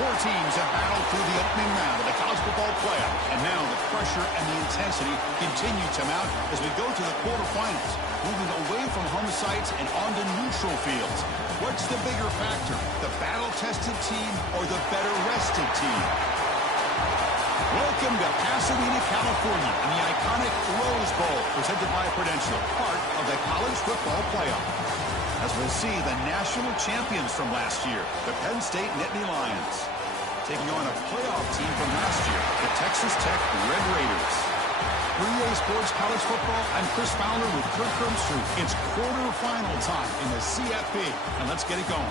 Four teams have battled through the opening round of the college football playoff, and now the pressure and the intensity continue to mount as we go to the quarterfinals, moving away from home sites and onto neutral fields. What's the bigger factor, the battle-tested team or the better-rested team? Welcome to Pasadena, California, in the iconic Rose Bowl, presented by Prudential, part of the college football playoff. As we'll see, the national champions from last year, the Penn State Nittany Lions, taking on a playoff team from last year, the Texas Tech Red Raiders. For EA Sports College Football, I'm Chris Fowler with Kirk Herbstreit. It's quarterfinal time in the CFP, and let's get it going.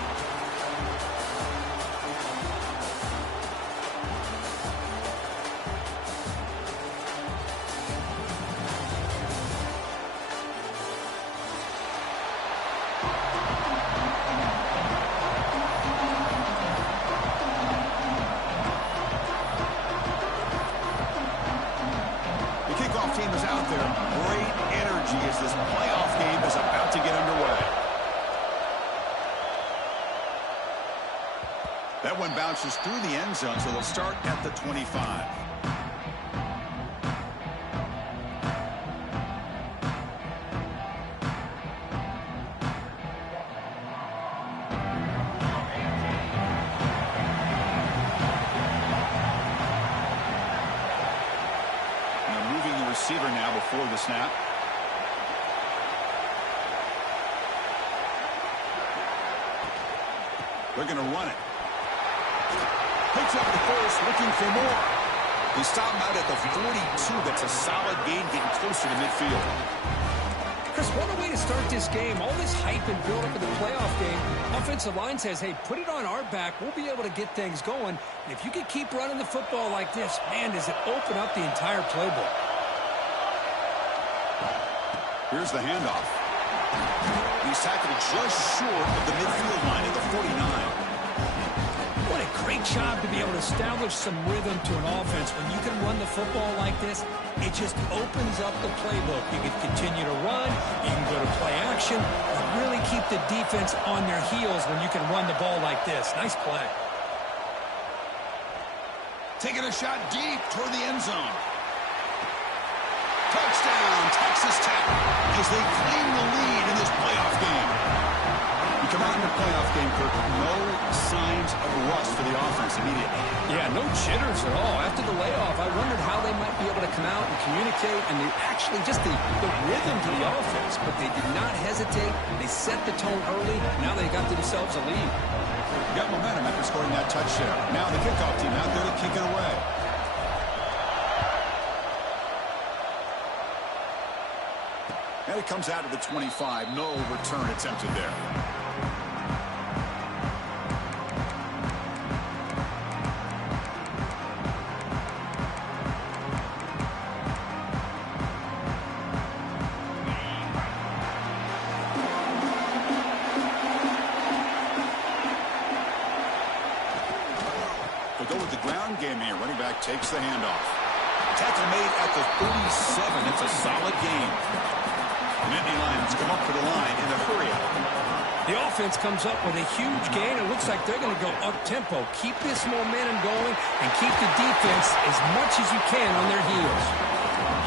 That one bounces through the end zone, so they'll start at the 25. Now moving the receiver now before the snap. They're going to run it. Picks up the first, looking for more. They stop him out at the 42. That's a solid gain, getting closer to midfield. Chris, what a way to start this game. All this hype and build up in the playoff game. Offensive line says, hey, put it on our back. We'll be able to get things going. And if you can keep running the football like this, man, does it open up the entire playbook. Here's the handoff. He's tackled just short of the midfield line at the 49. What a great job to be able to establish some rhythm to an offense. When you can run the football like this, it just opens up the playbook. You can continue to run, you can go to play action, and really keep the defense on their heels when you can run the ball like this. Nice play. Taking a shot deep toward the end zone. Touchdown, Texas Tech, as they claim the lead in this playoff game. You come out in the playoff game, Kirk, no signs of rust for the offense immediately. Yeah, no jitters at all. After the layoff, I wondered how they might be able to come out and communicate, and actually just the rhythm to the offense. But they did not hesitate. They set the tone early. Now they got themselves a lead. Got momentum after scoring that touchdown. Now the kickoff team out there to kick it away. And it comes out of the 25. No return attempted there. They'll go with the ground game here. Running back takes the handoff. Tackle made at the 37. It's a solid game. Nittany Lions come up for the line in a hurry-up. The offense comes up with a huge gain. It looks like they're going to go up-tempo. Keep this momentum going and keep the defense as much as you can on their heels.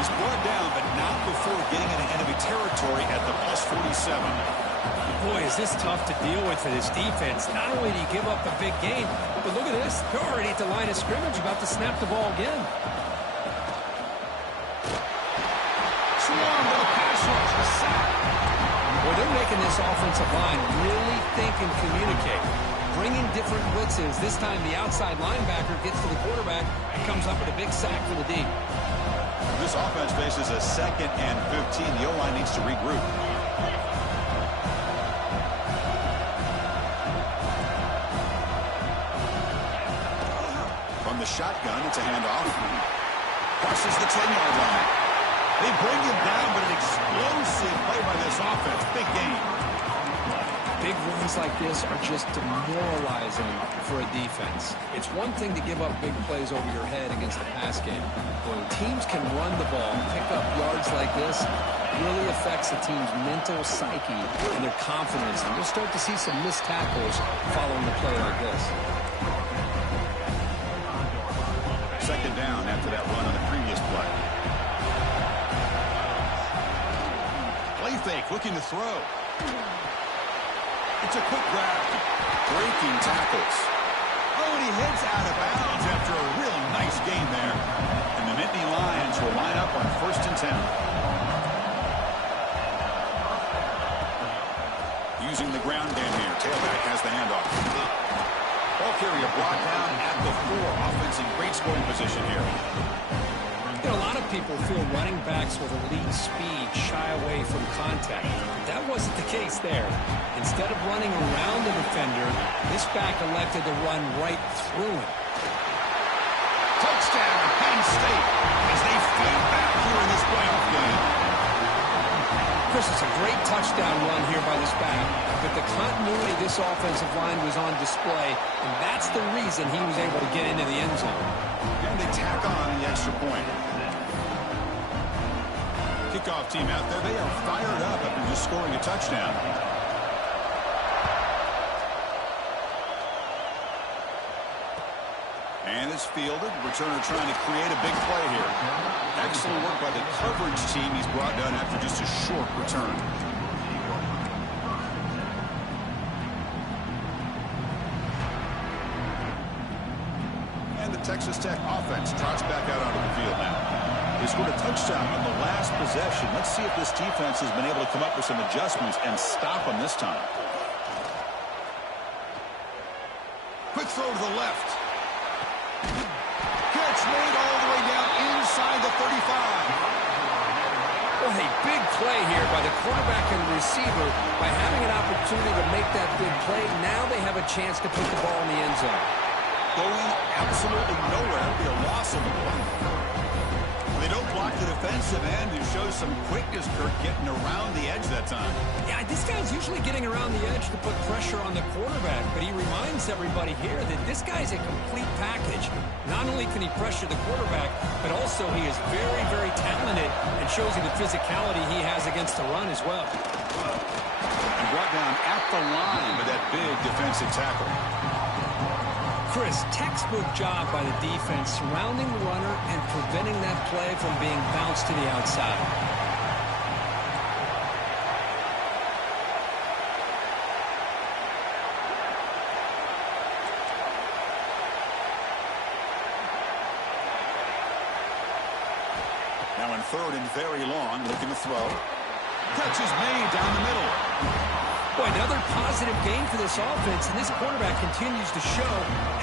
He's brought down, but not before getting into enemy territory at the plus 47. Boy, is this tough to deal with for this defense. Not only do you give up a big gain, but look at this. They're already at the line of scrimmage, about to snap the ball again. Swarm with a pass rush, a sack. Boy, they're making this offensive line really think and communicate. Bringing different blitzes. This time the outside linebacker gets to the quarterback and comes up with a big sack for the D. This offense faces a 2nd and 15. The O-line needs to regroup. From the shotgun, it's a handoff. Crosses the 10-yard line. They bring him down, but an explosive play by this offense. Big game. Big runs like this are just demoralizing for a defense. It's one thing to give up big plays over your head against the pass game. When teams can run the ball, pick up yards like this, it really affects the team's mental psyche and their confidence. And you'll start to see some missed tackles following a play like this. Second down after that run on the previous play. Play fake, looking to throw. It's a quick grab. Breaking tackles. Oh, and he heads out of bounds after a real nice gain there. And the Nittany Lions will line up on 1st and 10. Using the ground game here. Tailback has the handoff. Ball carrier brought down at the 4. Offense in great scoring position here. You know, a lot of people feel running backs with elite speed shy away from contact. That wasn't the case there. Instead of running around the defender, this back elected to run right through him. Touchdown, Penn State, as they fight back here in this playoff game. Chris, it's a great touchdown run here by this back, but the continuity of this offensive line was on display, and that's the reason he was able to get into the end zone. And they tack on the extra point. Kickoff team out there, they are fired up after just scoring a touchdown. And it's fielded. Returner trying to create a big play here. Excellent work by the coverage team he's brought down after just a short return. And the Texas Tech offense trots back out onto the field now. They scored a touchdown on the last possession. Let's see if this defense has been able to come up with some adjustments and stop them this time. Quick throw to the left. Catch made all the way down inside the 35. Well, a big play here by the quarterback and the receiver. By having an opportunity to make that big play, now they have a chance to put the ball in the end zone. Going absolutely nowhere. It'll be a loss of the play. They don't block the defensive end, who shows some quickness, Kirk, getting around the edge that time. Yeah, this guy's usually getting around the edge to put pressure on the quarterback, but he reminds everybody here that this guy's a complete package. Not only can he pressure the quarterback, but also he is very, very talented and shows you the physicality he has against the run as well. And brought down at the line with that big defensive tackle. Chris, textbook job by the defense surrounding the runner and preventing that play from being bounced to the outside. Now in 3rd and very long, looking to throw. Catch is made down the middle. Boy, another positive gain for this offense, and this quarterback continues to show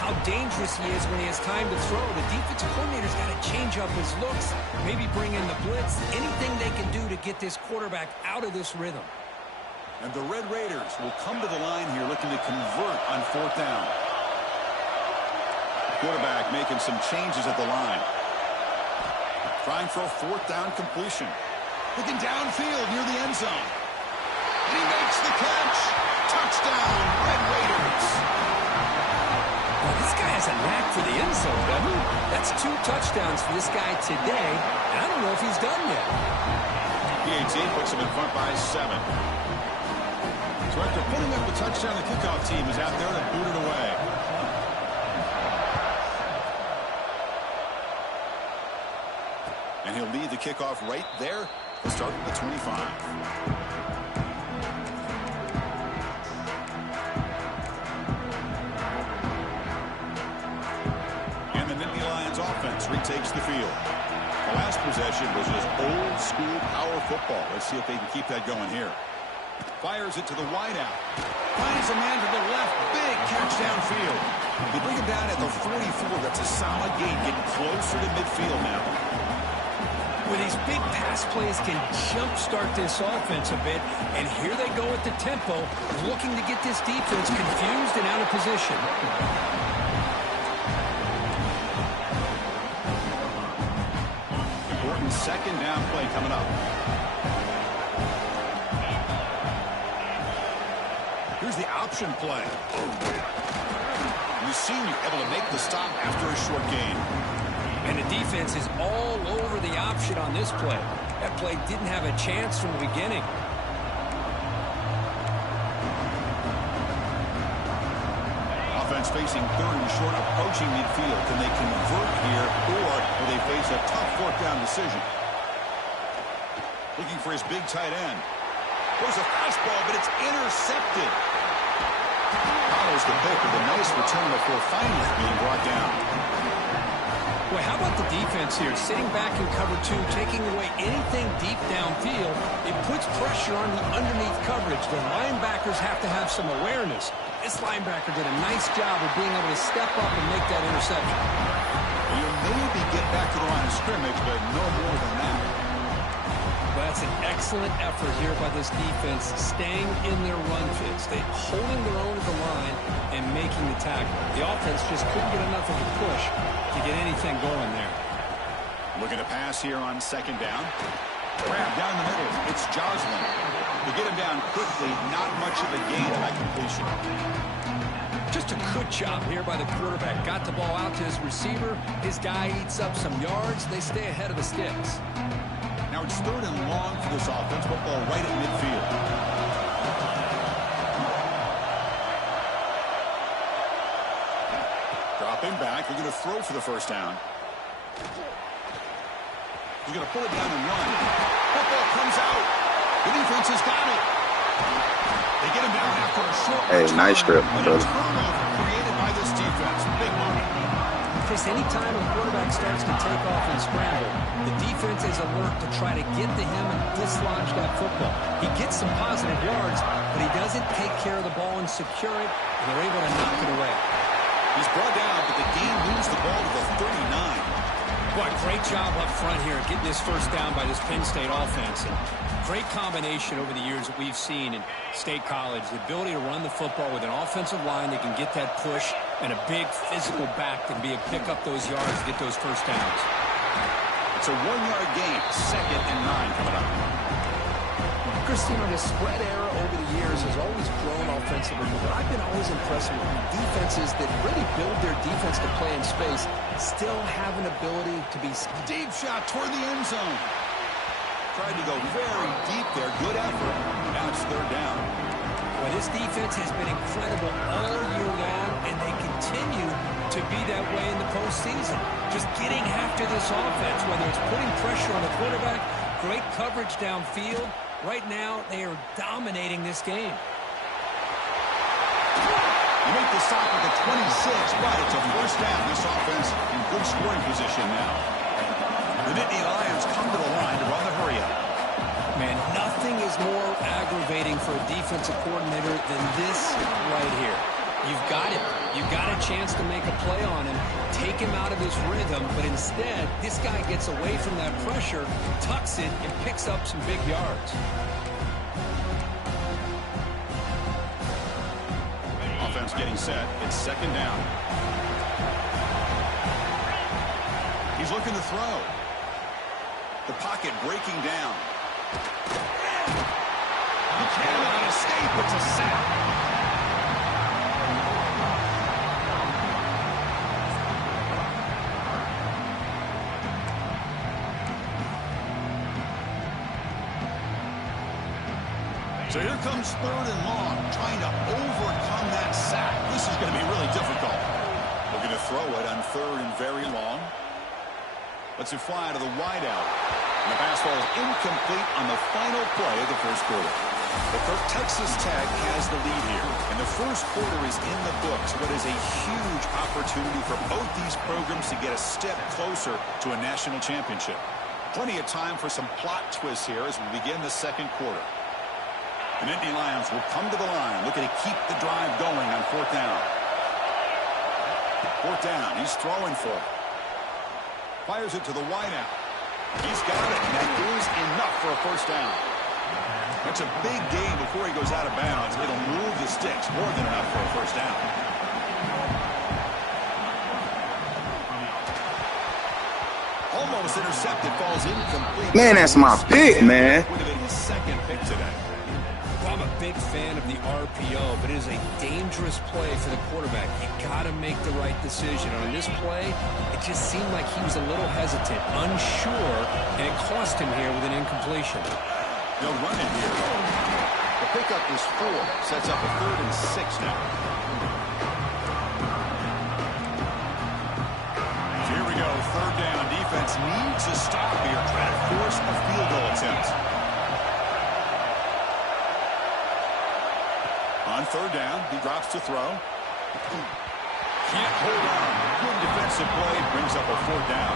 how dangerous he is when he has time to throw. The defensive coordinator's got to change up his looks, maybe bring in the blitz, anything they can do to get this quarterback out of this rhythm. And the Red Raiders will come to the line here looking to convert on 4th down. Quarterback making some changes at the line. Trying for a 4th down completion. Looking downfield near the end zone. And he makes the catch. Touchdown, Red Raiders. Well, this guy has a knack for the end zone, doesn't he? That's 2 touchdowns for this guy today, and I don't know if he's done yet. PAT puts him in front by 7. So after putting up the touchdown, the kickoff team is out there to boot it away. And he'll lead the kickoff right there to start at the 25. Offense retakes the field. The last possession was just old school power football. Let's see if they can keep that going here. Fires it to the wideout. Finds a man to the left. Big catch downfield. They bring him down at the 44. That's a solid gain, getting closer to midfield now. Well, these big pass plays can jumpstart this offense a bit, and here they go at the tempo, looking to get this defense confused and out of position. Second down play coming up. Here's the option play. The senior able to make the stop after a short gain. And the defense is all over the option on this play. That play didn't have a chance from the beginning. Offense facing third and short, approaching midfield. Can they convert here, or will they face a tough fourth down decision? Looking for his big tight end. There's a fastball, but it's intercepted. Follows the pick with a nice return before finally being brought down. Well, how about the defense here? Sitting back in cover two, taking away anything deep downfield. It puts pressure on the underneath coverage. The linebackers have to have some awareness. This linebacker did a nice job of being able to step up and make that interception. You maybe get back to the line of scrimmage, but no more than that. Well, that's an excellent effort here by this defense, staying in their run fits. They holding their own at the line and making the tackle. The offense just couldn't get enough of a push to get anything going there. Looking to pass here on second down. Grab down the middle. It's Joslin. To get him down quickly, not much of a gain on that completion. Just a good job here by the quarterback. Got the ball out to his receiver. His guy eats up some yards. They stay ahead of the sticks. Now it's third and long for this offense. Football right at midfield. Dropping back. They're going to throw for the first down. He's going to pull it down and run. Football comes out. The defense has got it. They get him down after a short return. Nice strip, brother. Turnover created by this defense. Big moment. Chris, anytime a quarterback starts to take off and scramble, the defense is alert to try to get to him and dislodge that football. He gets some positive yards, but he doesn't take care of the ball and secure it, and they're able to knock it away. He's brought down, but the game moves the ball to the 39. Boy, great job up front here getting this first down by this Penn State offense. And great combination over the years that we've seen in State College. The ability to run the football with an offensive line that can get that push and a big physical back that can be able to pick up those yards, get those first downs. It's a 1-yard gain, 2nd and 9 coming up. Christine, the spread era over the years has always grown offensively, but I've been always impressed with defenses that really build their defense to play in space, still have an ability to be... Deep shot toward the end zone. Tried to go very deep there. Good effort. Now it's third down. Well, this defense has been incredible all year long, and they continue to be that way in the postseason. Just getting after this offense, whether it's putting pressure on the quarterback, great coverage downfield. Right now, they are dominating this game. You make the stop at the 26, but it's a first down. This offense in good scoring position now. The Nittany Lions come to the line to run the hurry-up. Man, nothing is more aggravating for a defensive coordinator than this right here. You've got him. You've got a chance to make a play on him, take him out of his rhythm, but instead, this guy gets away from that pressure, tucks it, and picks up some big yards. Offense getting set. It's second down. He's looking to throw. The pocket breaking down. He cannot escape. It's a sack. So here comes third and long, trying to overcome that sack. This is going to be really difficult. Looking to throw it on third and very long. Lets it fly to the wideout. And the pass ball is incomplete on the final play of the first quarter. But Texas Tech has the lead here. And the first quarter is in the books. What is a huge opportunity for both these programs to get a step closer to a national championship. Plenty of time for some plot twists here as we begin the second quarter. The Nittany Lions will come to the line, looking to keep the drive going on fourth down. Fourth down, he's throwing for it. Fires it to the wideout. He's got it, and that is enough for a first down. That's a big gain before he goes out of bounds. It'll move the sticks, more than enough for a first down. Almost intercepted, falls incomplete. Man, that's my pick, man. Would have been his second pick today. Well, I'm a big fan of the RPO, but it is a dangerous play for the quarterback. You got to make the right decision. On this play, it just seemed like he was a little hesitant, unsure, and it cost him here with an incompletion. They'll run it here. The pickup is 4. Sets up a 3rd and 6 now. defense needs a stop here, trying to force a field goal attempt. On third down, he drops to throw. Can't hold on. Good defensive play, brings up a fourth down.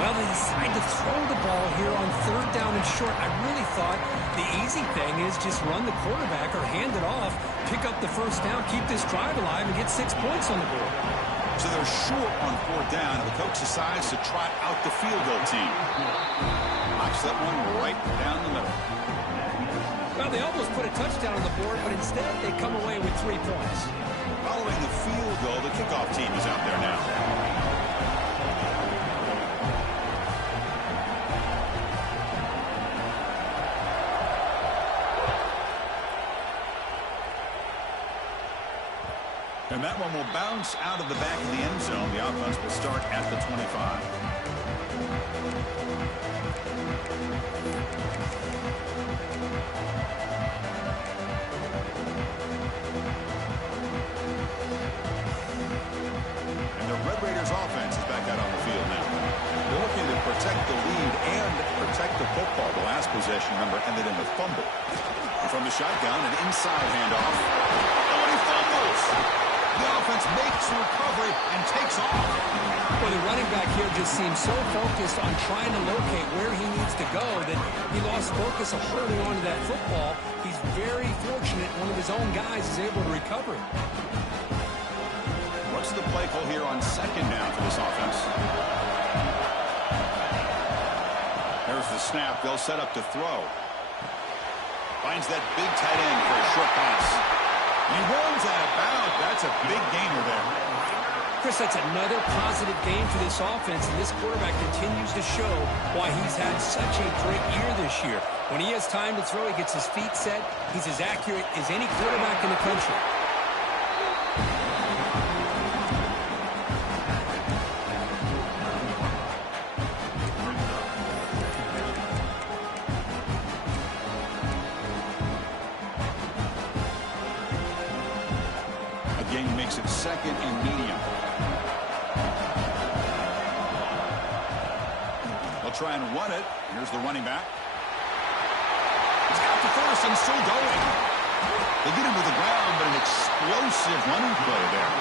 Well, they decide to throw the ball here on third down and short. I really thought the easy thing is just run the quarterback or hand it off, pick up the first down, keep this drive alive, and get 6 points on the board. So they're short on fourth down, and the coach decides to trot out the field goal team. Knocks that one right down the middle. Well, they almost put a touchdown on the board, but instead they come away with 3 points. Following the field goal, the kickoff team is out there now. And that one will bounce out of the back of the end zone. The offense will start at the 25. And the Red Raiders offense is back out on the field now. They're looking to protect the lead and protect the football. The last possession, remember, ended in a fumble. And from the shotgun, an inside handoff. Oh, and he fumbles! The offense makes the recovery and takes off. Well, the running back here just seems so focused on trying to locate where he needs to go that he lost focus of holding on to that football. He's very fortunate one of his own guys is able to recover it. What's the play call here on second down for this offense? There's the snap. They'll set up to throw. Finds that big tight end for a short pass. He runs out of bounds. That's a big gainer there. Chris, that's another positive game for this offense, and this quarterback continues to show why he's had such a great year this year. When he has time to throw, he gets his feet set. He's as accurate as any quarterback in the country. Again, makes it second and medium. They'll try and run it. Here's the running back. He's got the first and still going. They get him to the ground, but an explosive running play there.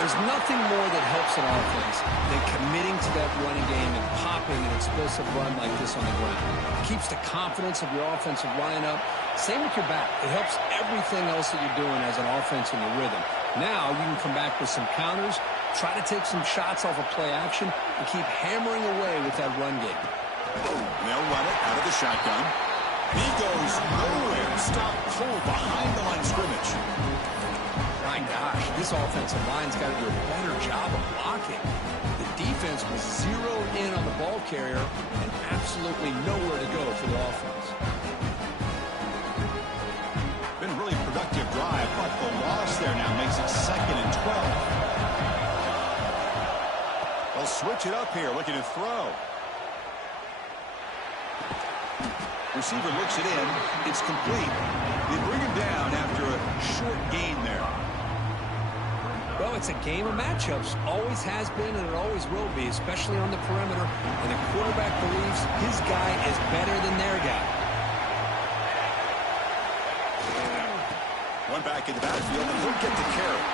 There's nothing more that helps an offense than committing to that running game and popping an explosive run like this on the ground. It keeps the confidence of your offensive lineup. Same with your back. It helps everything else that you're doing as an offense in your rhythm. Now you can come back with some counters, try to take some shots off of play action, and keep hammering away with that run game. They'll run it out of the shotgun. He goes nowhere. Stop cold behind the line of scrimmage. My gosh, this offensive line's got to do a better job of blocking. The defense was zeroed in on the ball carrier and absolutely nowhere to go for the offense. Been a really productive drive, but the loss there now makes it second and 12. They'll switch it up here, looking to throw. Receiver looks it in. It's complete. They bring him down after a short gain there. Well, it's a game of matchups. Always has been and it always will be, especially on the perimeter. And the quarterback believes his guy is better than their guy. One back in the backfield, and he'll get the carry.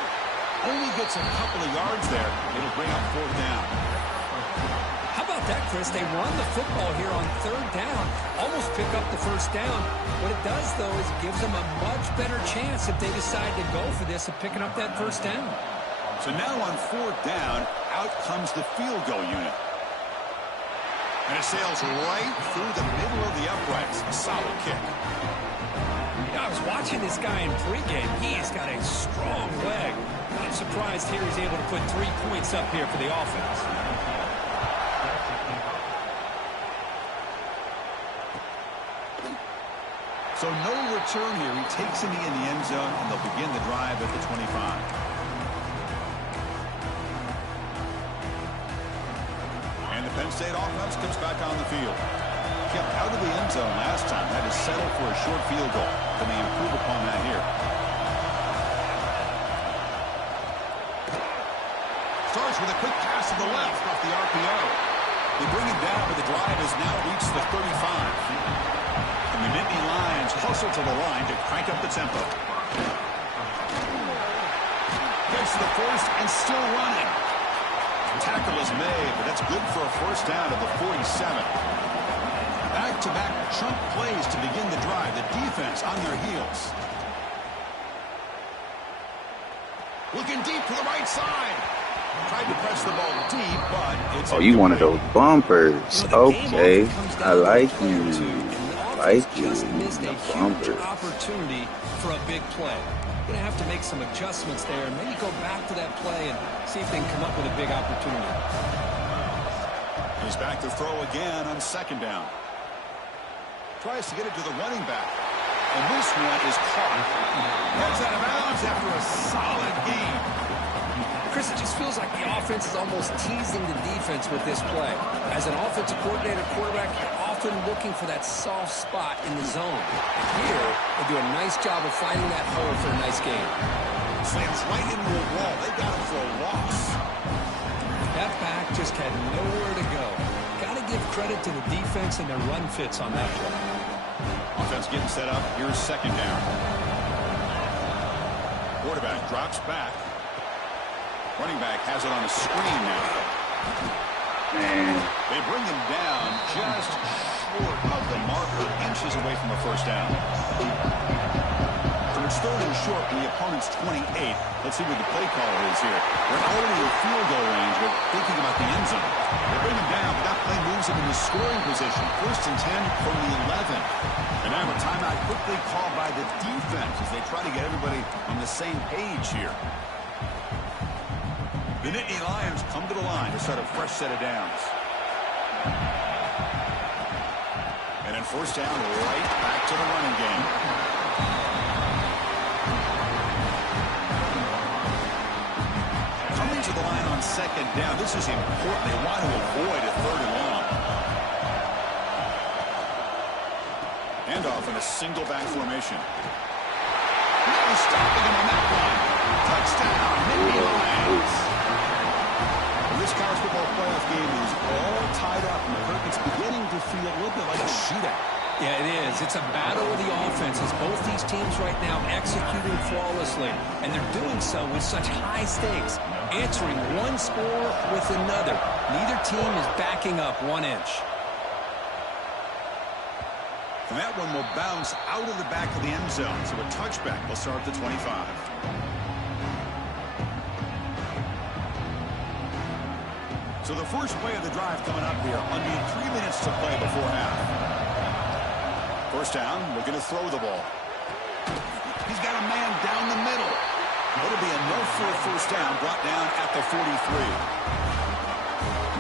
Only gets a couple of yards there. It'll bring up fourth down. How about that, Chris? They run the football here on third down, almost pick up the first down. What it does, though, is it gives them a much better chance if they decide to go for this of picking up that first down. So now on fourth down, out comes the field goal unit. And it sails right through the middle of the uprights. A solid kick. I was watching this guy in pregame. He's got a strong leg. I'm surprised here he's able to put 3 points up here for the offense. So no return here. He takes him in the end zone, and they'll begin the drive at the 25. And the Penn State offense comes back on the field. Kept out of the end zone last time. Had to settle for a short field goal. Can they improve upon that here? Starts with a quick pass to the left off the RPO. They bring him down, but the drive has now reached the 35. And the Nittany Lions hustle to the line to crank up the tempo. Gets to the first and still running. Tackle is made, but that's good for a first down at the 47. Back-to-back chunk plays to begin the drive. The defense on their heels. Looking deep to the right side. Tried to press the ball deep, but it's... Oh, you one of those bumpers. Okay. I like you. Missed a huge opportunity for a big play. Going to have to make some adjustments there and maybe go back to that play and see if they can come up with a big opportunity. He's back to throw again on second down. Tries to get it to the running back. And this one is caught. Heads out of bounds after a solid game. Chris, it just feels like the offense is almost teasing the defense with this play. As an offensive coordinator, quarterback, you're often looking for that soft spot in the zone. Here, they do a nice job of finding that hole for a nice game. Slams right into a wall. They got him for a loss. That back just had nowhere to go. Got to give credit to the defense and their run fits on that play. Offense getting set up. Here's second down. Quarterback drops back. Running back has it on the screen now. Man. They bring him down just short of the marker, inches away from a first down. So it's third and short from the opponent's 28. Let's see what the play caller is here. They're already in field goal range, but thinking about the end zone. They bring him down, but that play moves him into scoring position. First and 10 from the 11. And now a timeout quickly called by the defense as they try to get everybody on the same page here. The Nittany Lions come to the line to start a fresh set of downs. And then first down, right back to the running game. Coming to the line on second down. This is important. They want to avoid a third and long. Handoff in a single back formation. No stopping him on that one. Touchdown, Nittany Lions. This college football playoff game is all tied up, and it's beginning to feel a little bit like a shootout. Yeah, it is. It's a battle of the offenses. Both these teams right now executing flawlessly, and they're doing so with such high stakes, answering one score with another. Neither team is backing up 1 inch. And that one will bounce out of the back of the end zone, so a touchback will start at the 25. So the first play of the drive coming up here. Under 3 minutes to play before half. First down, looking to throw the ball. He's got a man down the middle. It'll be enough for a first down, brought down at the 43.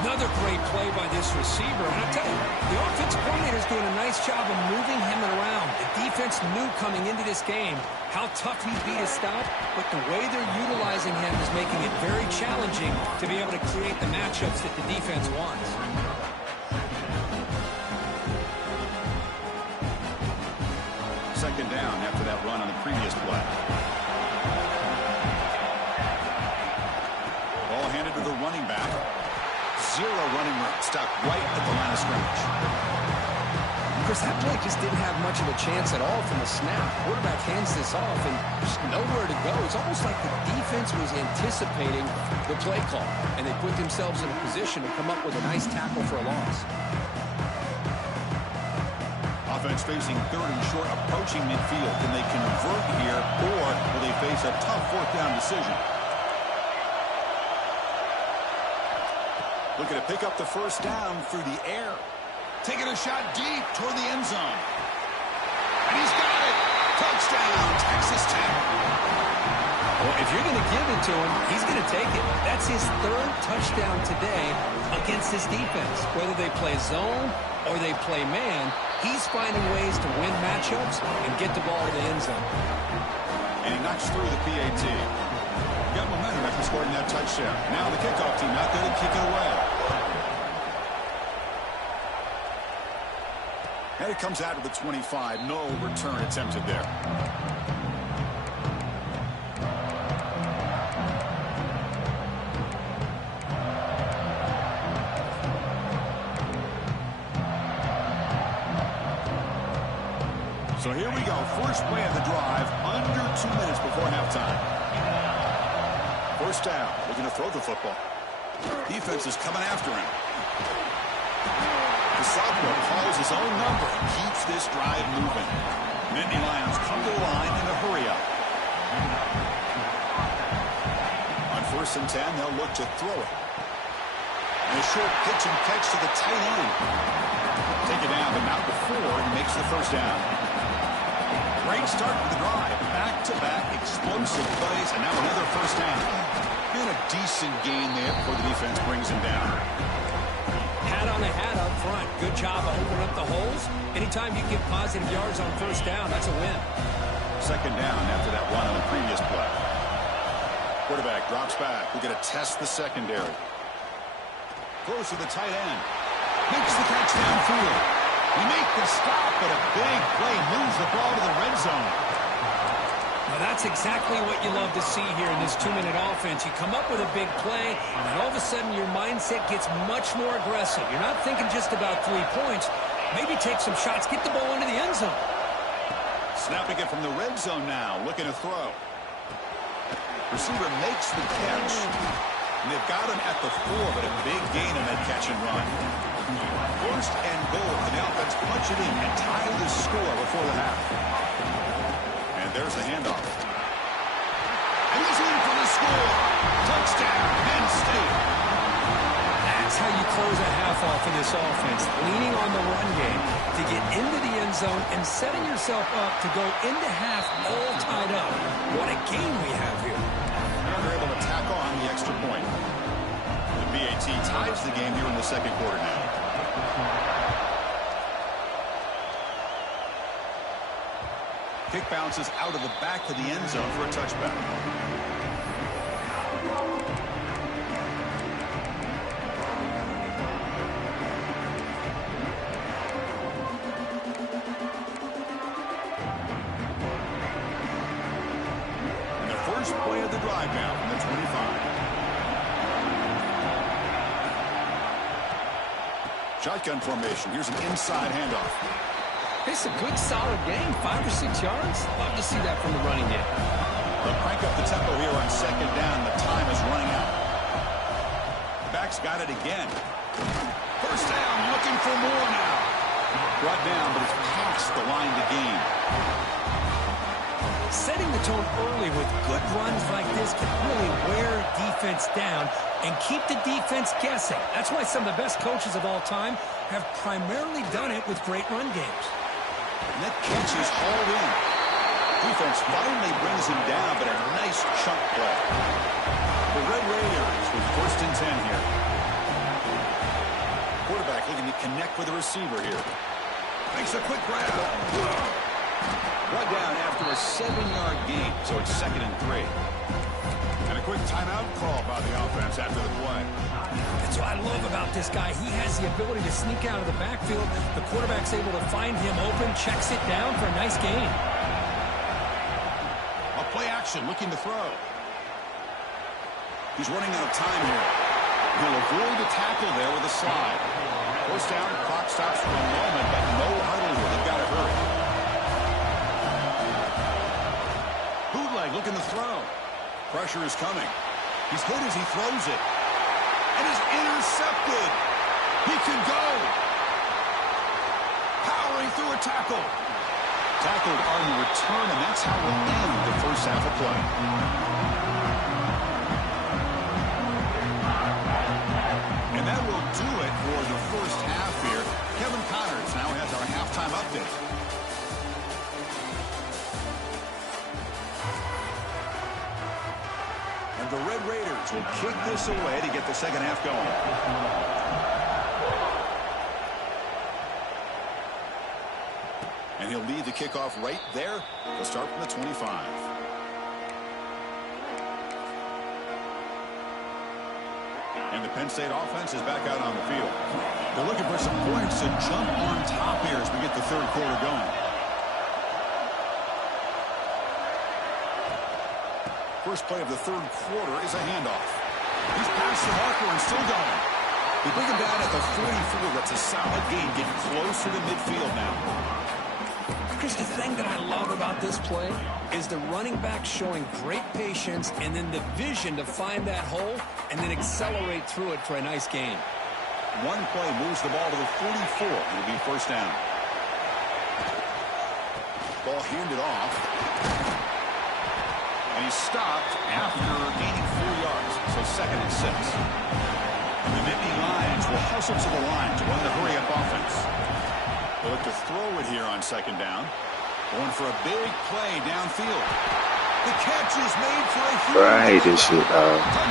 Another great play by this receiver. And I'll tell you, the offensive coordinator is doing a nice job of moving him around. The defense knew coming into this game how tough he'd be to stop, but the way they're utilizing him is making it very challenging to be able to create the matchups that the defense wants. Second down after that run on the previous play. Ball handed to the running back. Zero running room. Stopped right at the line of scrimmage. Chris, that play just didn't have much of a chance at all from the snap. Quarterback hands this off and just nowhere to go. It's almost like the defense was anticipating the play call, and they put themselves in a position to come up with a nice tackle for a loss. Offense facing third and short, approaching midfield. Can they convert here, or will they face a tough fourth down decision? Looking to pick up the first down through the air. Taking a shot deep toward the end zone. And he's got it. Touchdown, Texas Tech. Well, if you're going to give it to him, he's going to take it. That's his third touchdown today against this defense. Whether they play zone or they play man, he's finding ways to win matchups and get the ball to the end zone. And he knocks through the PAT. Got momentum after scoring that touchdown. Now the kickoff team out there to kick it away. And it comes out to the 25. No return attempted there. So here we go. First play of the drive, under 2 minutes before halftime. First down, looking to throw the football. Defense is coming after him. The sophomore calls his own number and keeps this drive moving. Nittany Lions come to the line in a hurry-up. On 1st and 10, they'll look to throw it. And a short pitch and catch to the tight end. Take it down, but not before he makes the first down. Great start to the drive. Back-to-back explosive plays, and now another first down. And a decent gain there before the defense brings him down. Hat on a hat up front. Good job of opening up the holes. Anytime you get positive yards on first down, that's a win. Second down after that run on the previous play. Quarterback drops back. We're going to test the secondary. Throws to the tight end. Makes the catch downfield. We make the stop, but a big play moves the ball to the red zone. Now that's exactly what you love to see here in this 2-minute offense. You come up with a big play, and all of a sudden your mindset gets much more aggressive. You're not thinking just about 3 points. Maybe take some shots, get the ball into the end zone. Snapping it from the red zone now, looking to throw. Receiver makes the catch. And they've got him at the 4, but a big gain on that catch and run. 1st and goal, and the offense punch it in and tie the score before the half. And there's the handoff. And he's in for the score. Touchdown, Penn State. That's how you close a half off of this offense, leaning on the run game to get into the end zone and setting yourself up to go into half all tied up. What a game we have here. And they're able to tack on the extra point. The BAT ties the game here in the second quarter now. Kick bounces out of the back of the end zone for a touchback. And the first play of the drive now from the 25. Shotgun formation. Here's an inside handoff. It's a good, solid game. 5 or 6 yards. Love to see that from the running game. They'll crank up the tempo here on second down. The time is running out. The back's got it again. First down, looking for more now. Brought down, but it's past the line to gain. Setting the tone early with good runs like this can really wear defense down and keep the defense guessing. That's why some of the best coaches of all time have primarily done it with great run games. And that catch is hauled in. Defense finally brings him down, but a nice chunk play. The Red Raiders with 1st and 10 here. Quarterback looking to connect with the receiver here. Makes a quick grab. Brought down after a 7-yard gain, so it's 2nd and 3. And a quick timeout call by the offense after the play. That's what I love about this guy. He has the ability to sneak out of the backfield. The quarterback's able to find him open, checks it down for a nice gain. A play action, looking to throw. He's running out of time here. He'll avoid the tackle there with a slide. First down, clock stops for a moment, but no huddle here. They've got to hurry. Bootleg looking to throw. Pressure is coming. He's hit as he throws it. And is intercepted. He can go. Powering through a tackle. Tackled on the return, and that's how we'll end the first half of play. And that will do it for the first half here. Kevin Connors now has our halftime update. And the Red Raiders will kick this away to get the second half going. And he'll lead the kickoff right there. They'll start from the 25. And the Penn State offense is back out on the field. They're looking for some points to jump on top here as we get the third quarter going. First play of the third quarter is a handoff. He's past the marker and still going. They bring him down at the 44. That's a solid gain. Getting closer to midfield now. here's the thing that I love about this play is the running back showing great patience and then the vision to find that hole and then accelerate through it for a nice gain. One play moves the ball to the 44. It'll be first down. Ball handed off. And he's stopped after gaining 4 yards. So second and 6. And the Nittany Lions will hustle to the line to run the hurry-up offense. They'll look to throw it here on second down. Going for a big play downfield. The catch is made for a huge... Bro, I hate this shit,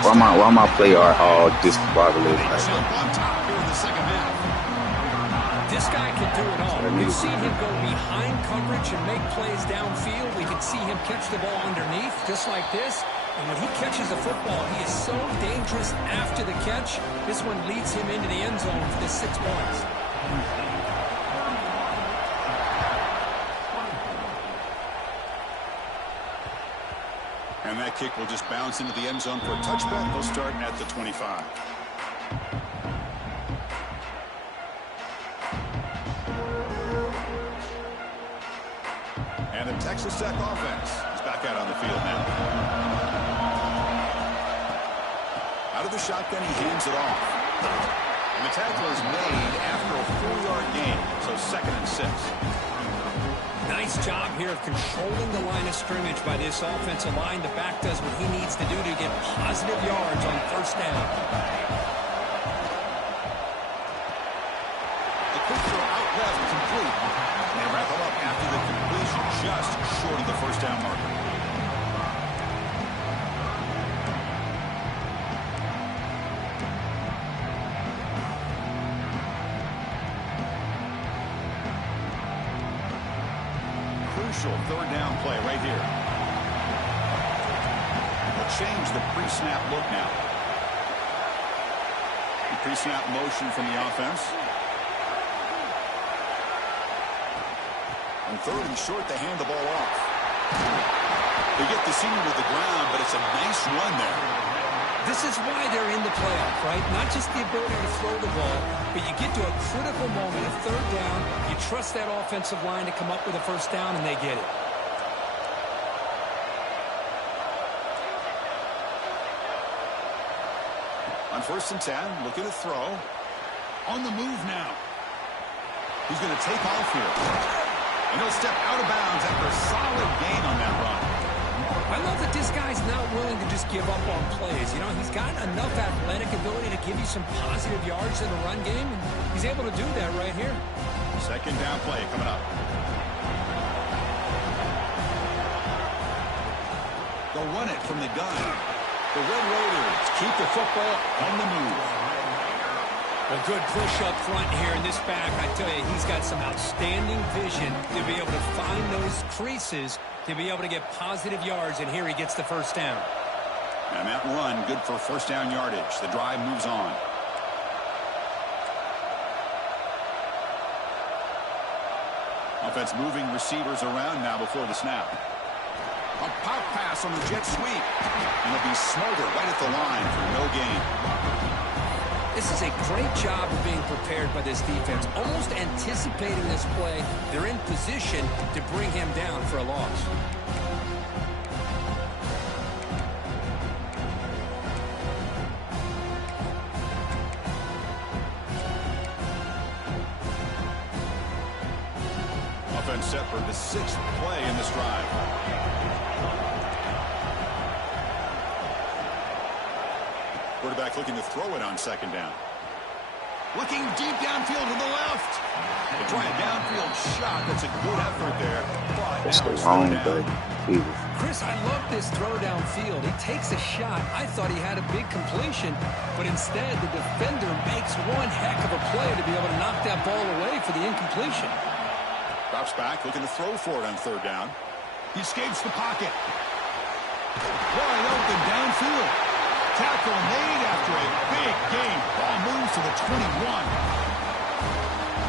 why my play are all discombobulated like jump on top here in the second half. This guy can do it all. We've seen him go behind coverage and make plays downfield. We can see him catch the ball underneath, just like this. And when he catches the football, he is so dangerous after the catch. This one leads him into the end zone for the 6 points. And that kick will just bounce into the end zone for a touchback. They'll start at the 25. And the Texas Tech offense is back out on the field now. Out of the shotgun, he hands it off. And the tackle is made after a 4-yard gain, so second and 6. Nice job here of controlling the line of scrimmage by this offensive line. The back does what he needs to do to get positive yards on first down. The quick throw out left complete. And they wrap him up after the completion just short of the first down marker. Crucial third down play right here. We'll change the pre-snap look now. The pre-snap motion from the offense. On third and short, they hand the ball off. They get the senior with the ground, but it's a nice run there. This is why they're in the playoff, right? Not just the ability to throw the ball, but you get to a critical moment, a third down, you trust that offensive line to come up with a first down, and they get it. On first and 10, looking to throw. On the move now. He's going to take off here. And he'll step out of bounds after a solid gain on that run. I love that this guy's not willing to just give up on plays. You know, he's got enough athletic ability to give you some positive yards in the run game, and he's able to do that right here. Second down play coming up. They'll run it from the gun. The Red Raiders keep the football on the move. A good push up front here in this back. I tell you, he's got some outstanding vision to be able to find those creases, to be able to get positive yards, and here he gets the first down. And that run, good for first down yardage. The drive moves on. Offense moving receivers around now before the snap. A pop pass on the jet sweep. And it'll be smothered right at the line for no gain. This is a great job of being prepared by this defense, almost anticipating this play. They're in position to bring him down for a loss. Offense set for the 6th play in this drive. Quarterback looking to throw it on second down. Looking deep downfield to the left. They try a downfield shot. That's a good effort there. That's the wrong play. Chris, I love this throw downfield. He takes a shot. I thought he had a big completion, but instead the defender makes one heck of a play to be able to knock that ball away for the incompletion. Drops back, looking to throw for it on third down. He escapes the pocket. Wide open downfield. Tackle made after a big gain. Ball moves to the 21.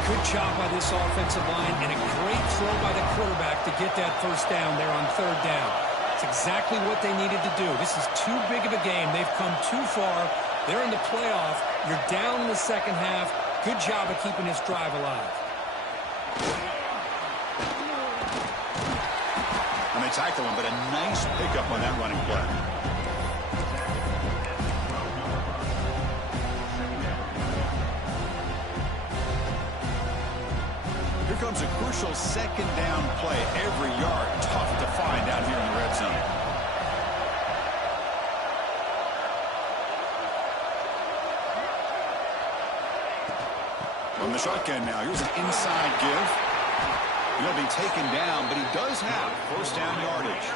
Good job by this offensive line and a great throw by the quarterback to get that first down there on third down. It's exactly what they needed to do. This is too big of a game. They've come too far. They're in the playoff. You're down in the second half. Good job of keeping this drive alive. to tackle him, but a nice pickup on that running play. Here comes a crucial second down play. Every yard tough to find out here in the red zone. From the shotgun now, here's an inside give. He'll be taken down, but he does have first down yardage.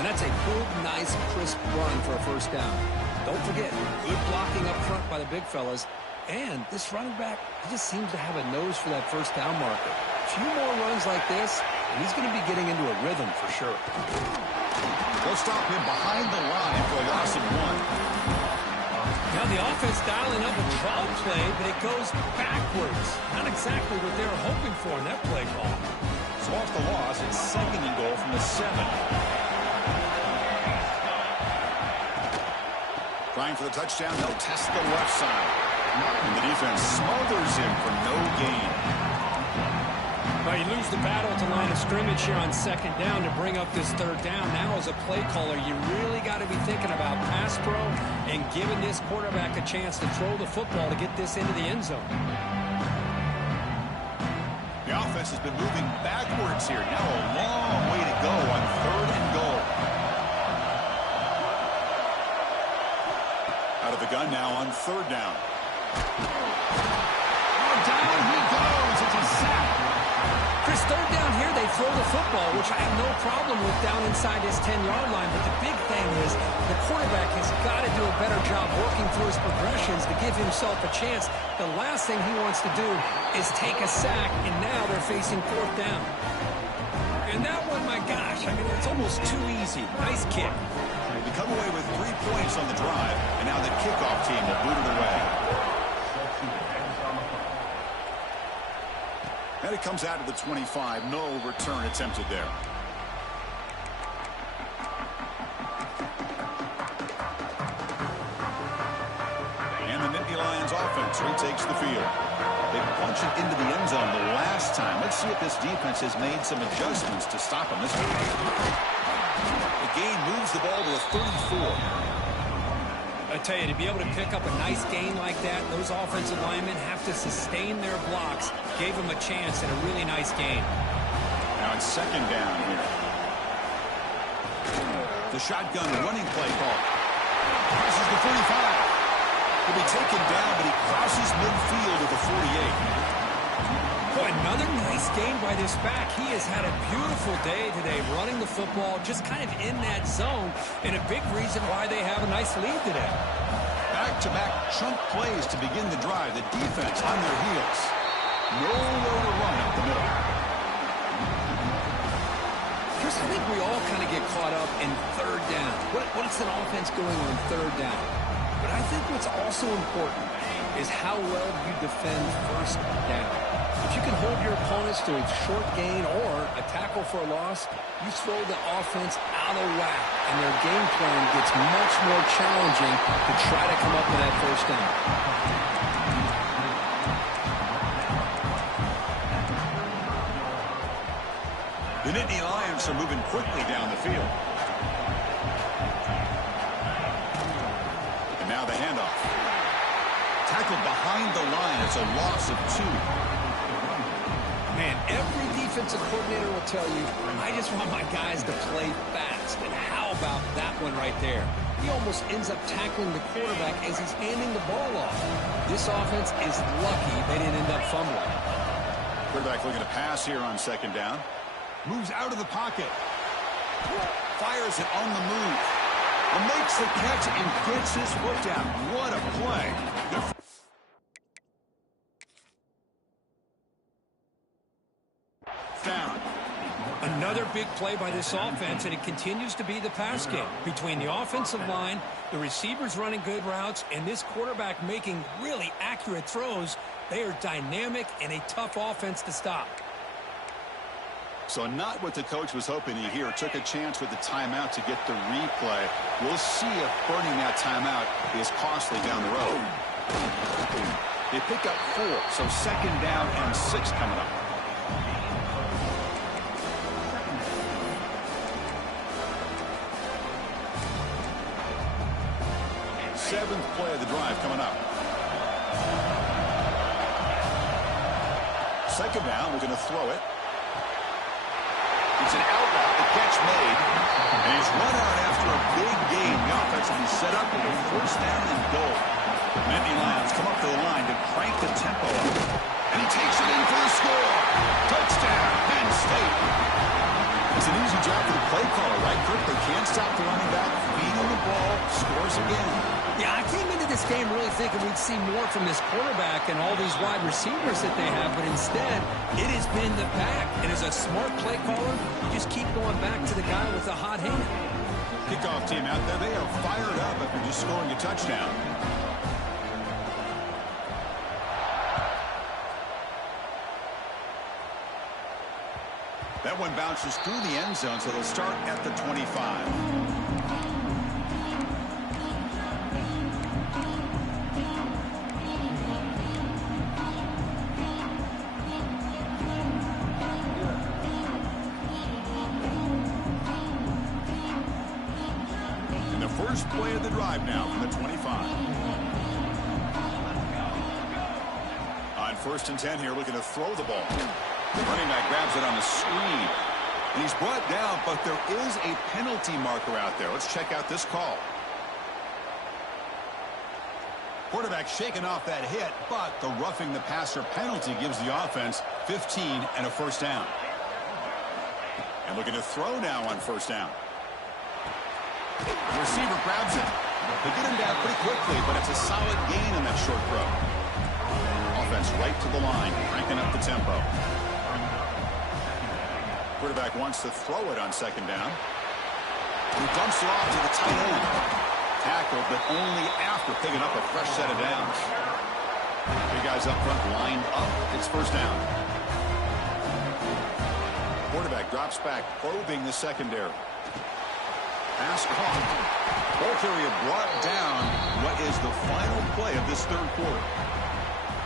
And that's a good, nice, crisp run for a first down. Don't forget, good blocking up front by the big fellas. And this running back, he just seems to have a nose for that first down marker. A few more runs like this, and he's going to be getting into a rhythm for sure. They'll stop him behind the line for a loss of 1. Now the offense dialing up a draw play, but it goes backwards. Not exactly what they were hoping for in that play call. So off the loss, it's second and goal from the 7. Trying for the touchdown, they'll test the left side. And the defense smothers him for no gain. Well, you lose the battle at the line of scrimmage here on second down to bring up this third down. Now as a play caller, you really got to be thinking about pass pro and giving this quarterback a chance to throw the football to get this into the end zone. The offense has been moving backwards here. Now a long way to go on third and goal. Out of the gun now on third down. Oh, down he goes. It's a sack. Chris, third down here, they throw the football, which I have no problem with down inside his 10-yard line. But the big thing is the quarterback has got to do a better job working through his progressions to give himself a chance. The last thing he wants to do is take a sack, and now they're facing fourth down. And that one, my gosh, I mean, it's almost too easy. Nice kick. They come away with 3 points on the drive, and now the kickoff team will boot it away. And it comes out of the 25. No return attempted there. And the Nittany Lions offense retakes the field. They punch it into the end zone the last time. Let's see if this defense has made some adjustments to stop them this time. The gain moves the ball to a 34. I tell you, to be able to pick up a nice gain like that, those offensive linemen have to sustain their blocks. Gave them a chance and a really nice gain. Now it's second down here. The shotgun running play call. Crosses the 35. He'll be taken down, but he crosses midfield at the 48. Boy, another nice game by this back. He has had a beautiful day today running the football, just kind of in that zone, and a big reason why they have a nice lead today. Back-to-back chunk plays to begin the drive. The defense on their heels. Nowhere to run up the middle. Chris, I think we all kind of get caught up in third down. What's an offense doing on third down? But I think what's also important is how well you defend first down. If you can hold your opponents to a short gain or a tackle for a loss, you throw the offense out of whack, and their game plan gets much more challenging to try to come up with that first down. The Nittany Lions are moving quickly down the field. And now the handoff. Tackled behind the line. It's a loss of 2. Man, every defensive coordinator will tell you, I just want my guys to play fast. And how about that one right there? He almost ends up tackling the quarterback as he's handing the ball off. This offense is lucky they didn't end up fumbling. Quarterback looking to pass here on second down. Moves out of the pocket. Fires it on the move. And makes the catch and gets his foot down. What a play. Down. Another big play by this offense, and it continues to be the pass game. Between the offensive line, the receivers running good routes, and this quarterback making really accurate throws, they are dynamic and a tough offense to stop. So not what the coach was hoping to hear. Took a chance with the timeout to get the replay. We'll see if burning that timeout is costly down the road. They pick up 4, so second down and 6 coming up. 7th play of the drive coming up. Second down, we're going to throw it. It's an out route, the catch made. And he's run out after a big gain. The offense will be set up with a first down and goal. Nittany Lions come up to the line to crank the tempo up. And he takes it in for the score. Touchdown, Penn State. It's an easy job for the play caller, right, Kirk? They can't stop the running back. Feeding the ball, scores again. Yeah, I came into this game really thinking we'd see more from this quarterback and all these wide receivers that they have, but instead, it has been the back. And as a smart play caller, you just keep going back to the guy with the hot hand. Kickoff team out there, they are fired up after just scoring a touchdown. That one bounces through the end zone, so they'll start at the 25. And the first play of the drive now from the 25. On 1st and 10 here, looking to throw the ball. The running back grabs it on the screen. And he's brought down, but there is a penalty marker out there. Let's check out this call. Quarterback shaking off that hit, but the roughing the passer penalty gives the offense 15 and a first down. And looking to throw now on 1st down. The receiver grabs it. They get him down pretty quickly, but it's a solid gain on that short throw. Offense right to the line, cranking up the tempo. Quarterback wants to throw it on 2nd down. He dumps it off to the tight end. Tackled, but only after picking up a fresh set of downs. Three guys up front lined up. It's 1st down. Quarterback drops back, probing the secondary. Pass caught. Ball carrier brought down. What is the final play of this 3rd quarter?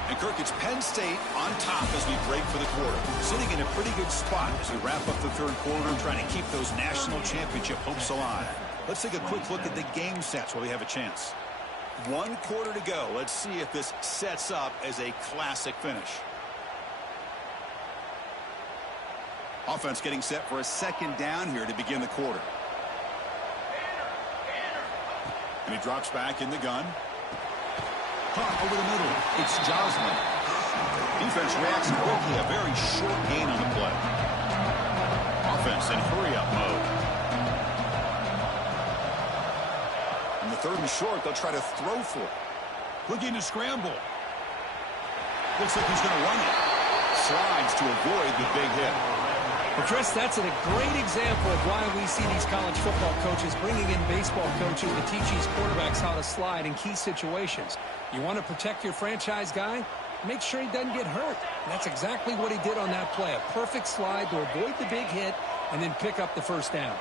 And Kirk, it's Penn State on top as we break for the quarter. Sitting in a pretty good spot as we wrap up the 3rd quarter, trying to keep those national championship hopes alive. Let's take a quick look at the game sets while we have a chance. 1 quarter to go. Let's see if this sets up as a classic finish. Offense getting set for a 2nd down here to begin the quarter. And he drops back in the gun. Caught over the middle. It's Joslin. Defense reacts quickly. A very short gain on the play. Offense in hurry-up mode. In the 3rd and short, they'll try to throw for it. Looking to scramble. Looks like he's going to run it. Slides to avoid the big hit. Well, Chris, that's a great example of why we see these college football coaches bringing in baseball coaches to teach these quarterbacks how to slide in key situations. You want to protect your franchise guy? Make sure he doesn't get hurt. And that's exactly what he did on that play. A perfect slide to avoid the big hit and then pick up the 1st down.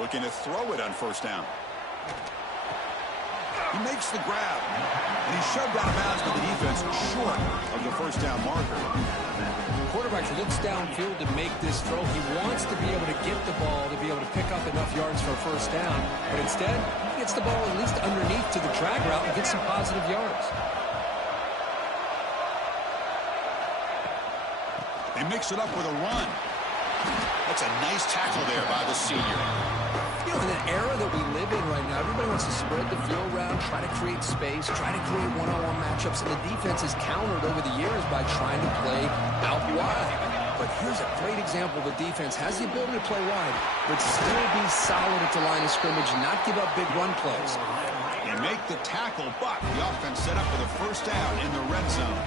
Looking to throw it on 1st down. He makes the grab. And he's shoved out of bounds by the defense short of the 1st down marker. Quarterback looks downfield to make this throw. He wants to be able to get the ball to be able to pick up enough yards for a 1st down. But instead, he gets the ball at least underneath to the drag route and gets some positive yards. They mix it up with a run. That's a nice tackle there by the senior. You know, in the era that we live in right now, everybody wants to spread the field around, try to create space, try to create one-on-one matchups, and the defense is countered over the years by trying to play out wide. But here's a great example of a defense has the ability to play wide, but still be solid at the line of scrimmage, not give up big run plays. They make the tackle, but the offense set up for the 1st down in the red zone.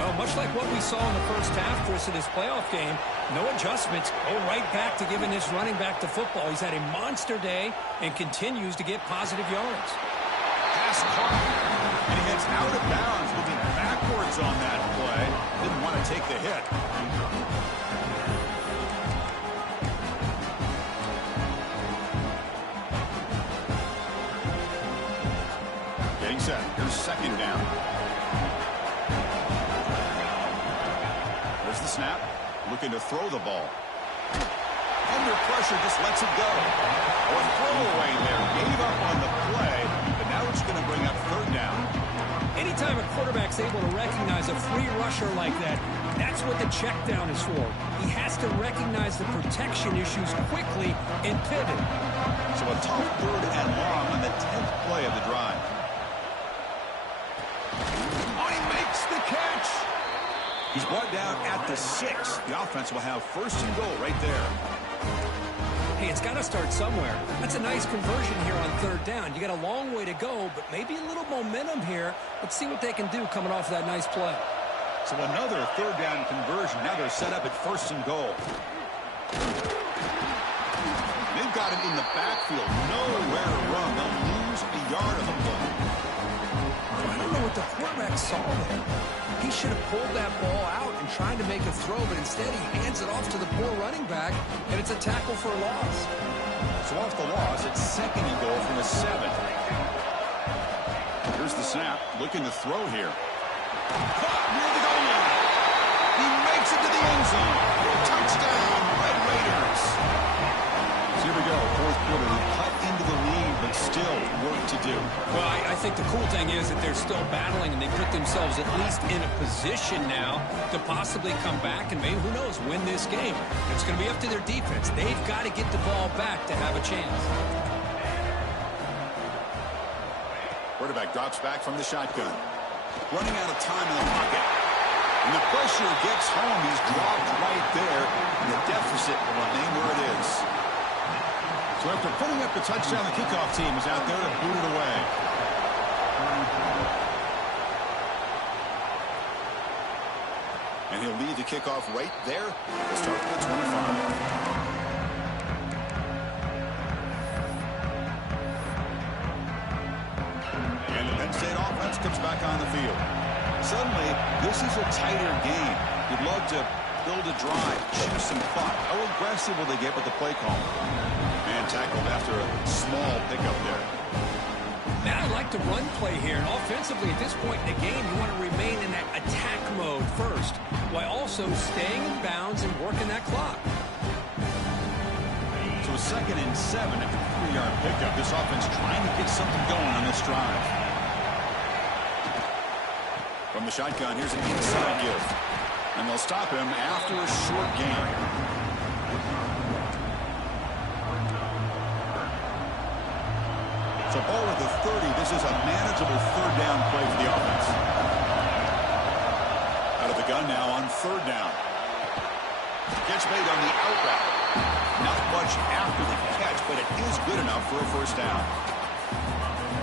Well, much like what we saw in the 1st half, Chris, of this playoff game, no adjustments. Go right back to giving this running back the football. He's had a monster day and continues to get positive yards. Pass caught, and he gets out of bounds, moving backwards on that play. Didn't want to take the hit. Getting set. Here's 2nd down. There's the snap. Looking to throw the ball. Under pressure, just lets it go. Or throwaway there Anytime a quarterback's able to recognize a free rusher like that, that's what the check down is for. He has to recognize the protection issues quickly and pivot. So a tough 3rd and long on the 10th play of the drive. Oh, he makes the catch. He's brought down at the 6. The offense will have 1st and goal right there. Hey, it's got to start somewhere. That's a nice conversion here on 3rd down. You got a long way to go, but maybe a little momentum here. Let's see what they can do coming off that nice play. So another 3rd down conversion. Now they're set up at 1st and goal. They've got him in the backfield. Nowhere to run. They'll lose a yard of the play. I don't know what the quarterback saw there. He should have pulled that ball out and tried to make a throw, but instead he hands it off to the poor running back, and it's a tackle for a loss. So off the loss, it's 2nd and goal from the 7. Here's the snap. Looking to throw here. Caught near the goal line. He makes it to the end zone. Touchdown, Red Raiders. So here we go. 4th quarter. We cut into the lead, but still work to do. Well, I think the cool thing is that they're still battling, and they put themselves at least in a position now to possibly come back and maybe, who knows, win this game. It's going to be up to their defense. They've got to get the ball back to have a chance. Quarterback drops back from the shotgun. Running out of time in the pocket. And the pressure gets home. He's dropped right there. And the deficit will remain where it is. So after putting up the touchdown, the kickoff team is out there to boot it away. And he'll lead the kickoff right there. We'll start with the 25. State offense comes back on the field. Suddenly, this is a tighter game. You'd love to build a drive, choose some clock. How aggressive will they get with the play call? Man tackled after a small pickup there. Man, I like the run play here. And offensively, at this point in the game, you want to remain in that attack mode first, while also staying in bounds and working that clock. So a 2nd and 7 after a 3-yard pickup. This offense trying to get something going on this drive. From the shotgun, here's an inside give. And they'll stop him after a short gain. So ball at the 30. This is a manageable 3rd down play for the offense. Out of the gun now on 3rd down. Catch made on the out route. Not much after the catch, but it is good enough for a 1st down.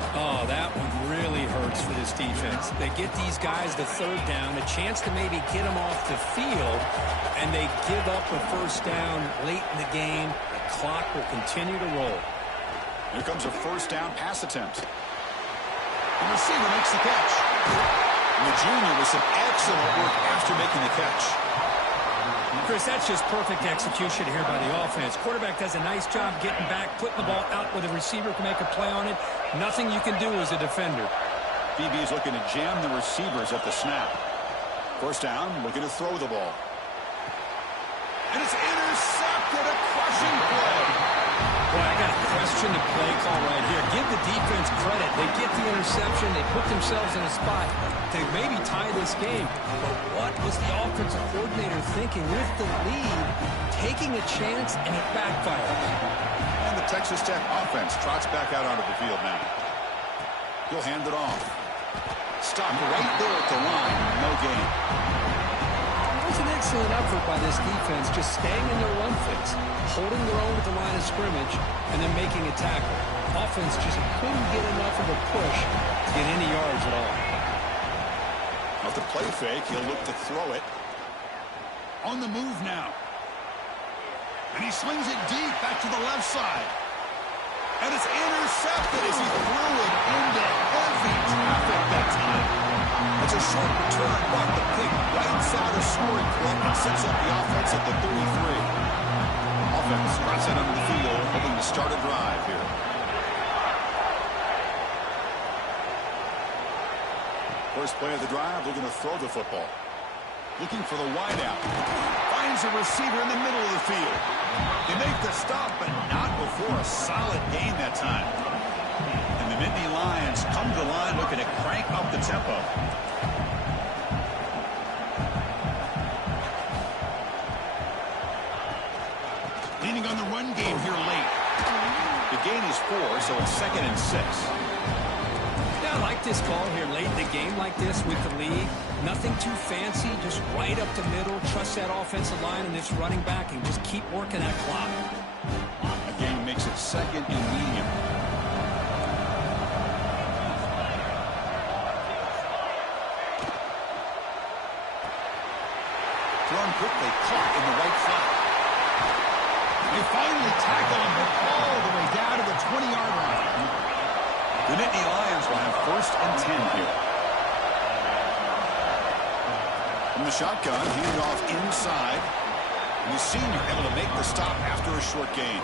Oh, that one really hurts for this defense. They get these guys the 3rd down, a chance to maybe get them off the field, and they give up a 1st down late in the game. The clock will continue to roll. Here comes a 1st down pass attempt. The receiver makes the catch. And the junior with some excellent work after making the catch. Chris, that's just perfect execution here by the offense. Quarterback does a nice job getting back, putting the ball out where the receiver can make a play on it. Nothing you can do as a defender. BB is looking to jam the receivers at the snap. 1st down, looking to throw the ball. And it's intercepted, a crushing play. Boy, I got to question the play call right here. Give the defense credit. They get the interception. They put themselves in a spot to maybe tie this game. But what was the offensive coordinator thinking with the lead, taking a chance, and it backfires? And the Texas Tech offense trots back out onto the field now. He'll hand it off. Stopped right there at the line. No gain. It was an excellent effort by this defense, just staying in their run fix, holding their own at the line of scrimmage, and then making a tackle. Offense just couldn't get enough of a push to get any yards at all. Off the play fake, he'll look to throw it. On the move now. And he swings it deep back to the left side. And it's intercepted as he threw it into heavy traffic that time. It's a short return, but the pick right inside a scoring threat and sets up the offense at the 33. Offense trots out onto the field, hoping to start a drive here. First play of the drive, looking to throw the football. Looking for the wideout. Finds a receiver in the middle of the field. They make the stop, but not before a solid gain that time. And And the Nittany Lions come to the line looking to crank up the tempo. Leaning on the run game here late. The gain is 4, so it's 2nd and 6. Yeah, I like this call here late in the game like this with the lead. Nothing too fancy, just right up the middle. Trust that offensive line and this running back and just keep working that clock. Again, makes it 2nd and medium. Thrown quickly, caught in the right flat. They finally tackle him all the way down to the 20-yard line. The Nittany Lions will have 1st and 10 here. From the shotgun, headed off inside. And the senior able to make the stop after a short gain.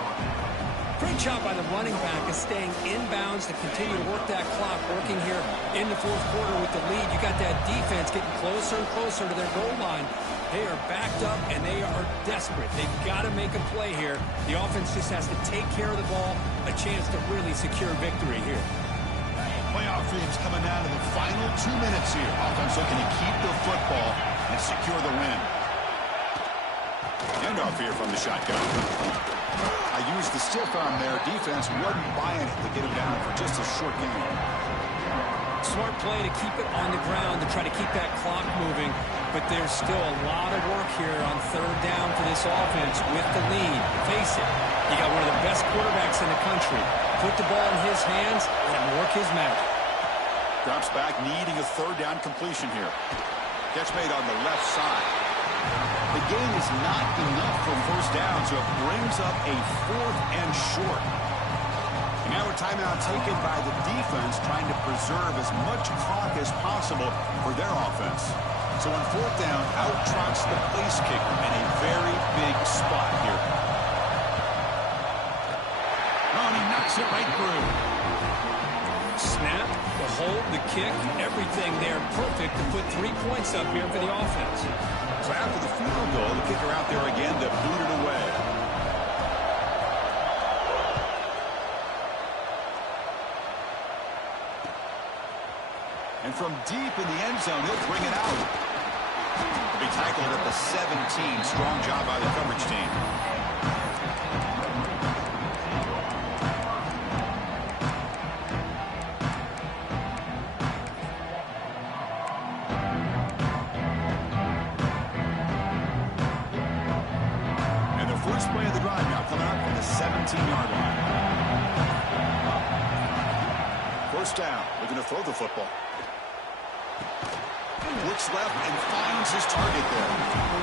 Great job by the running back of staying inbounds to continue to work that clock, working here in the 4th quarter with the lead. You got that defense getting closer and closer to their goal line. They are backed up, and they are desperate. They've got to make a play here. The offense just has to take care of the ball, a chance to really secure victory here. Playoff dreams coming down to the final 2 minutes here. Offense looking to keep the football and secure the win. Handoff here from the shotgun. I used the stiff arm there. Defense wasn't buying it to get him down for just a short game. Smart play to keep it on the ground to try to keep that clock moving. But there's still a lot of work here on 3rd down for this offense with the lead. Face it, you got one of the best quarterbacks in the country. Put the ball in his hands and work his magic. Drops back, needing a 3rd down completion here. Catch made on the left side. The gain is not enough for 1st down, so it brings up a 4th and short. And now a timeout taken by the defense, trying to preserve as much clock as possible for their offense. So on 4th down, out trots the place kicker in a very big spot here. Oh, and he knocks it right through. Snap, the hold, the kick, everything there perfect to put 3 points up here for the offense. So after the field goal, the kicker out there again to boot it away. And from deep in the end zone, he'll bring it out. He'll be tackled at the 17. Strong job by the coverage team. And the first play of the drive now coming up from the 17-yard line. 1st down, looking to throw the football. Looks left and finds his target there.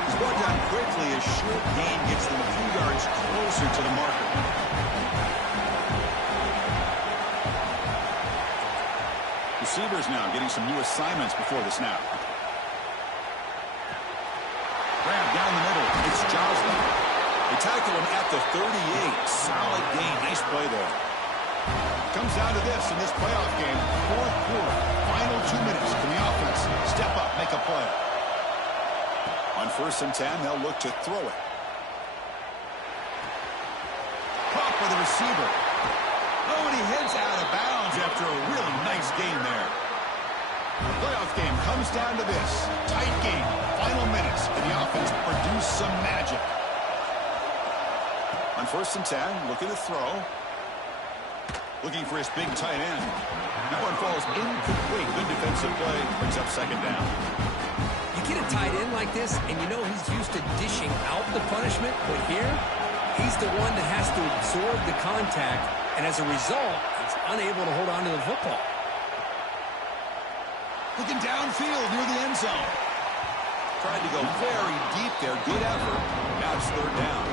He's brought down quickly as short gain gets them a few yards closer to the marker. Receivers now getting some new assignments before the snap. Grab down the middle. It's Joslin. They tackle him at the 38. Solid gain. Nice play there. Comes down to this in this playoff game. 4th quarter. Final 2 minutes. Can the offense step up, make a play? On 1st and 10, they'll look to throw it. Caught by the receiver. Oh, and he heads out of bounds after a really nice gain there. The playoff game comes down to this. Tight game. Final minutes. Can the offense produce some magic? On 1st and 10, looking to throw. Looking for his big tight end. That one falls incomplete. Good defensive play. Brings up 2nd down. You get a tight end like this, and you know he's used to dishing out the punishment, but here, he's the one that has to absorb the contact, and as a result, he's unable to hold on to the football. Looking downfield near the end zone. Tried to go very deep there. Good effort. Now it's 3rd down.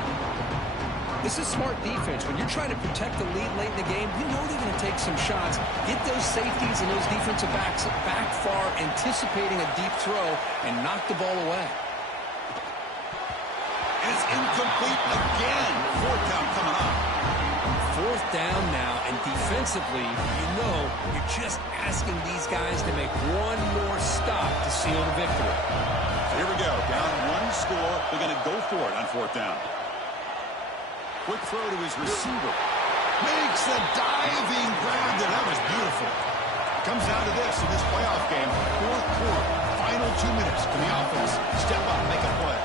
This is smart defense. When you're trying to protect the lead late in the game, you know they're going to take some shots. Get those safeties and those defensive backs back far, anticipating a deep throw, and knock the ball away. And it's incomplete again. 4th down coming up. 4th down now, and defensively, you know you're just asking these guys to make one more stop to seal the victory. So here we go. Down 1 score. They're going to go for it on 4th down. Quick throw to his receiver. Makes the diving grab there. That was beautiful. It comes down to this in this playoff game. Fourth quarter, final 2 minutes. Can the offense step up and make a play?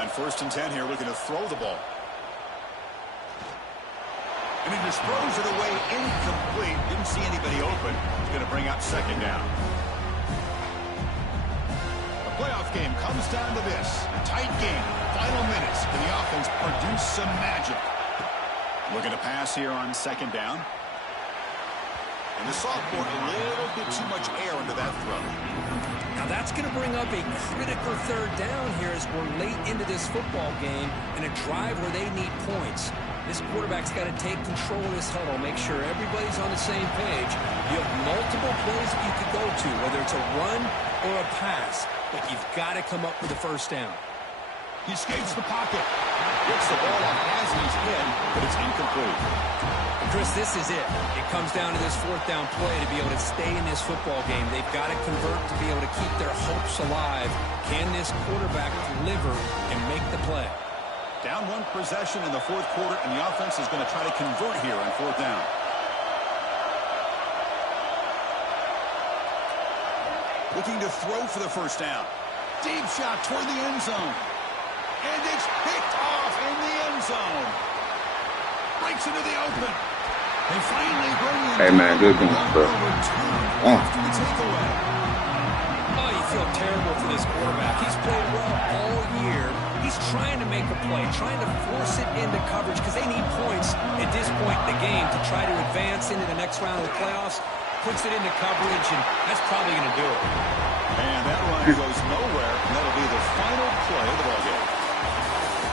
On 1st and 10 here, looking to throw the ball. And he just throws it away incomplete. Didn't see anybody open. He's going to bring up 2nd down. The playoff game comes down to this. A tight game. Final minutes. Can the offense produce some magic? Looking to pass here on 2nd down. And the sophomore, a little bit too much air into that throw. Now that's going to bring up a critical 3rd down here as we're late into this football game in a drive where they need points. This quarterback's got to take control of this huddle, make sure everybody's on the same page. You have multiple plays that you could go to, whether it's a run or a pass, but you've got to come up with a 1st down. He escapes the pocket. Gets the ball off as he's in, but it's incomplete. Chris, this is it. It comes down to this 4th down play to be able to stay in this football game. They've got to convert to be able to keep their hopes alive. Can this quarterback deliver and make the play? Down 1 possession in the 4th quarter, and the offense is going to try to convert here on 4th down. Looking to throw for the 1st down. Deep shot toward the end zone. And it's picked off in the end zone. Breaks into the open. They finally bring in. Hey, man, good game, bro. After the takeaway. Oh, you feel terrible for this quarterback. He's played well all year. He's trying to make a play, trying to force it into coverage because they need points at this point in the game to try to advance into the next round of the playoffs. Puts it into coverage, and that's probably going to do it. And that run goes nowhere, and that'll be the final play of the ballgame.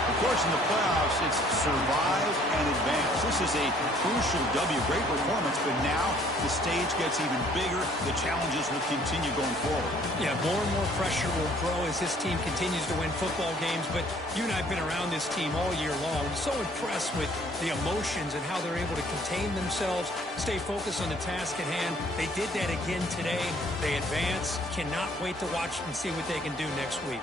Of course, in the playoffs, it's survive and advance. This is a crucial W. Great performance, but now the stage gets even bigger. The challenges will continue going forward. Yeah, more and more pressure will grow as this team continues to win football games, but you and I have been around this team all year long. I'm so impressed with the emotions and how they're able to contain themselves, stay focused on the task at hand. They did that again today. They advance. Cannot wait to watch and see what they can do next week.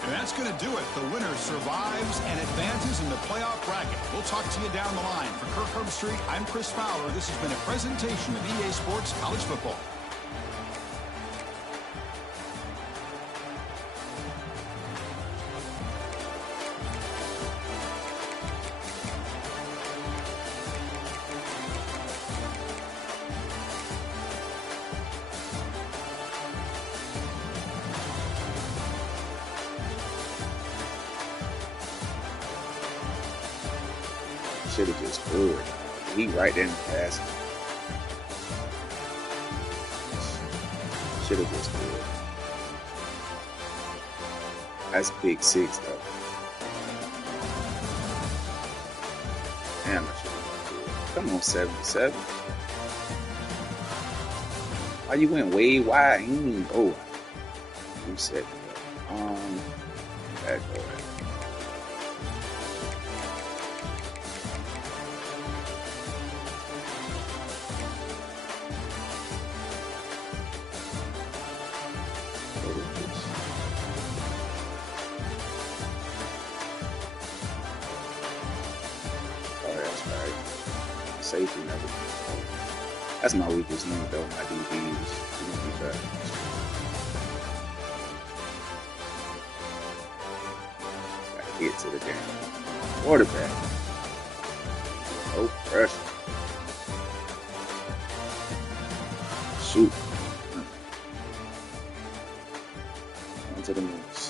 And that's going to do it. The winner survives and advances in the playoff bracket. We'll talk to you down the line. For Kirk Herbstreit, I'm Chris Fowler. This has been a presentation of EA Sports College Football. Should have just scored. He right there in the pass. Should have just scored. That's big 6 though. Damn, I should have scored. Come on, 77. Why you went way wide? Oh, you said that go right. Safety never. That's my weakest link though. My DBs. Gotta get to the damn quarterback. No pressure. Shoot. On to the moves.